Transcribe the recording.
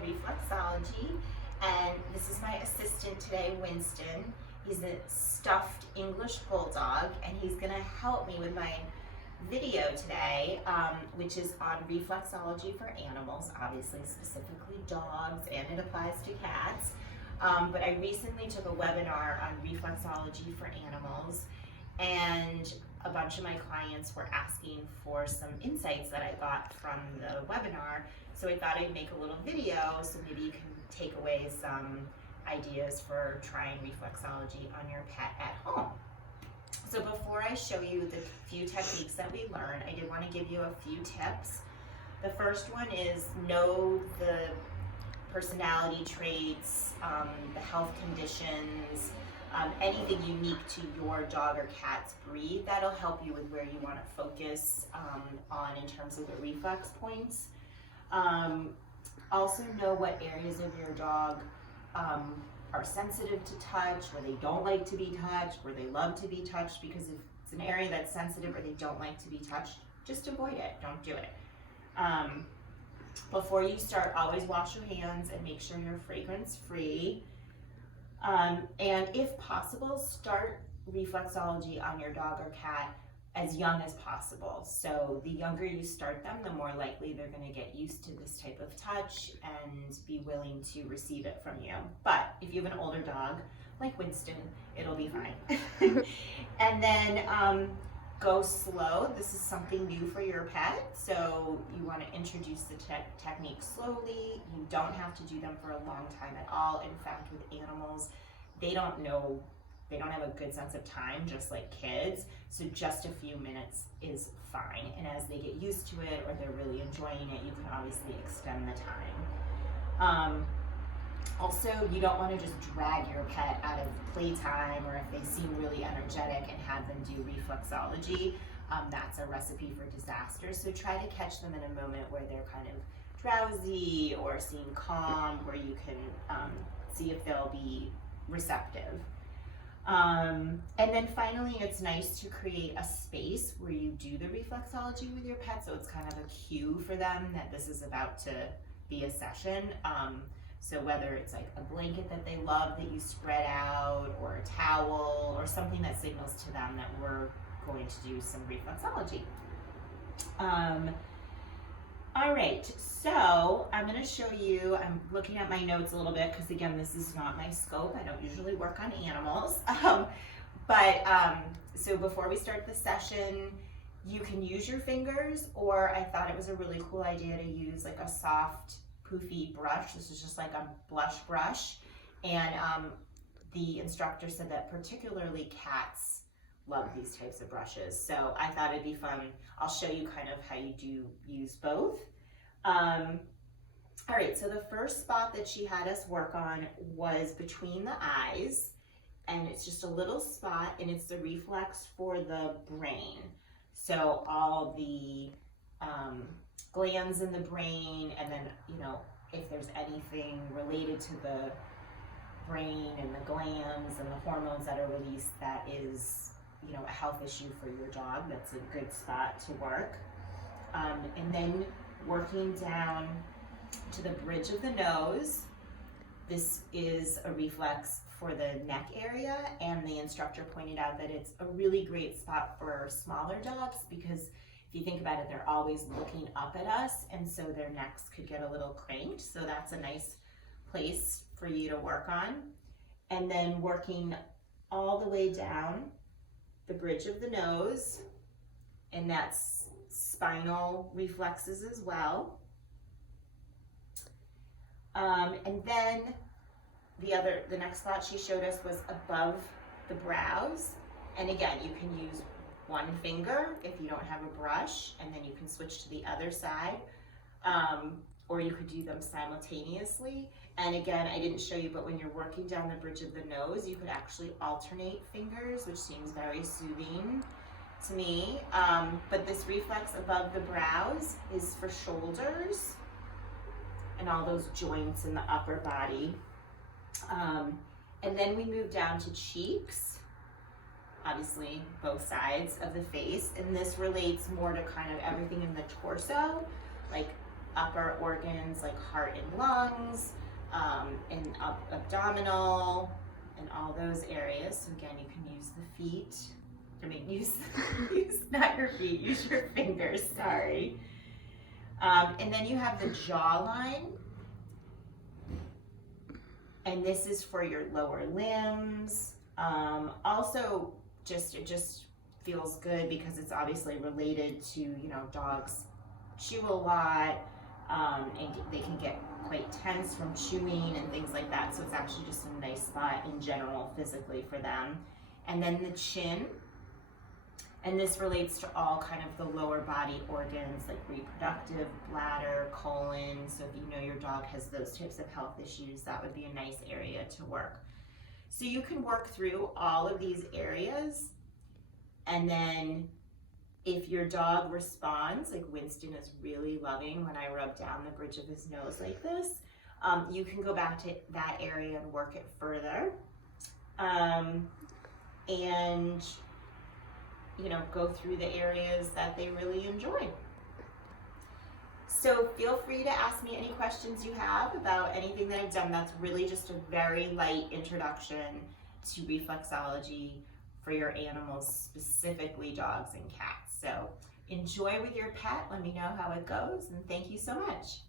Reflexology, and this is my assistant today, Winston. He's a stuffed English bulldog, and he's going to help me with my video today, which is on reflexology for animals, obviously specifically dogs, and it applies to cats. But I recently took a webinar on reflexology for animals, and a bunch of my clients were asking for some insights that I got from the webinar. So I thought I'd make a little video so maybe you can take away some ideas for trying reflexology on your pet at home. So before I show you the few techniques that we learn, I did want to give you a few tips. The first one is know the personality traits, the health conditions, anything unique to your dog or cat's breed. That'll help you with where you want to focus on in terms of the reflex points. Also know what areas of your dog are sensitive to touch, where they don't like to be touched, where they love to be touched, because if it's an area that's sensitive or they don't like to be touched, just avoid it, don't do it. Before you start, always wash your hands and make sure you're fragrance free. And if possible, start reflexology on your dog or cat as young as possible. So the younger you start them, the more likely they're going to get used to this type of touch and be willing to receive it from you. But if you have an older dog, like Winston, it'll be fine. And then go slow. This is something new for your pet, so you want to introduce the technique slowly. You don't have to do them for a long time at all. In fact, with animals, they don't have a good sense of time, just like kids, so just a few minutes is fine. And as they get used to it or they're really enjoying it, you can obviously extend the time. Also, you don't want to just drag your pet out of playtime, or if they seem really energetic and have them do reflexology, that's a recipe for disaster. So try to catch them in a moment where they're kind of drowsy or seem calm, where you can see if they'll be receptive. And then finally, it's nice to create a space where you do the reflexology with your pet, so it's kind of a cue for them that this is about to be a session. So whether it's like a blanket that they love that you spread out, or a towel, or something that signals to them that we're going to do some reflexology. All right, so I'm going to show you, I'm looking at my notes a little bit because again, this is not my scope. I don't usually work on animals. So before we start the session, you can use your fingers, or I thought it was a really cool idea to use like a soft, poofy brush. This is just like a blush brush. And the instructor said that particularly cats love these types of brushes. So I thought it'd be fun. I'll show you kind of how you do use both. All right, so the first spot that she had us work on was between the eyes, and it's just a little spot, and it's the reflex for the brain. So all the glands in the brain, and then, you know, if there's anything related to the brain and the glands and the hormones that are released, that is, you know, a health issue for your dog. That's a good spot to work. And then working down to the bridge of the nose. This is a reflex for the neck area, and the instructor pointed out that it's a really great spot for smaller dogs because if you think about it, they're always looking up at us, and so their necks could get a little cranked. So that's a nice place for you to work on. And then working all the way down the bridge of the nose, and that's spinal reflexes as well. And then the next spot she showed us was above the brows. And again, you can use one finger if you don't have a brush, and then you can switch to the other side, or you could do them simultaneously. And again, I didn't show you, but when you're working down the bridge of the nose, you could actually alternate fingers, which seems very soothing to me. But this reflex above the brows is for shoulders and all those joints in the upper body. And then we move down to cheeks, obviously both sides of the face, and this relates more to kind of everything in the torso, like upper organs like heart and lungs, and abdominal, and all those areas. So again, you can use the feet. I mean, use not your feet, use your fingers, sorry. And then you have the jawline. And this is for your lower limbs. Also, it just feels good because it's obviously related to, dogs chew a lot, and they can get quite tense from chewing and things like that. So it's actually just a nice spot in general physically for them. And then the chin. And this relates to all kind of the lower body organs like reproductive, bladder, colon. So if you know your dog has those types of health issues, that would be a nice area to work. So you can work through all of these areas, and then if your dog responds, like Winston is really loving when I rub down the bridge of his nose like this, you can go back to that area and work it further. And go through the areas that they really enjoy. So feel free to ask me any questions you have about anything that I've done. That's really just a very light introduction to reflexology for your animals, specifically dogs and cats. So enjoy with your pet. Let me know how it goes, and thank you so much.